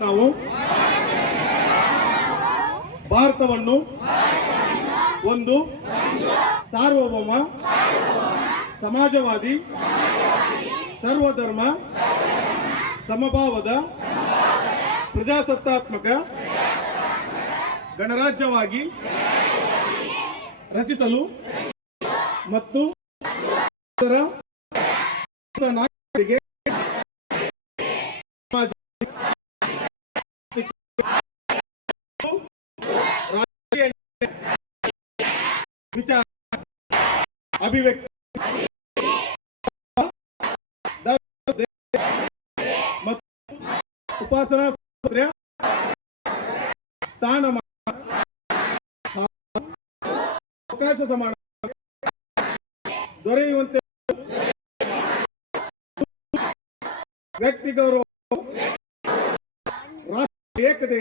ನಾವು ಭಾರತವನ್ನು ಒಂದು ಸಾರ್ವಭೌಮ ಸಮಾಜವಾದಿ ಸರ್ವಧರ್ಮ ಸಮಭಾವದ ಪ್ರಜಾಸತ್ತಾತ್ಮಕ ಗಣರಾಜ್ಯವಾಗಿ ರಚಿಸಲು ಮತ್ತು ನಾಗರಿಕರಿಗೆ ವಿಚಾರ ಅಭಿವ್ಯಕ್ತಿ ಮತ್ತು ಉಪಾಸನಾ ಸ್ವಾತಂತ್ರ್ಯ ಸ್ಥಾನಮಾನ ಅವಕಾಶ ಸಮಾನ ದೊರೆಯುವಂತೆ ವ್ಯಕ್ತಿ ಗೌರವ ರಾಷ್ಟ್ರ ಏಕತೆ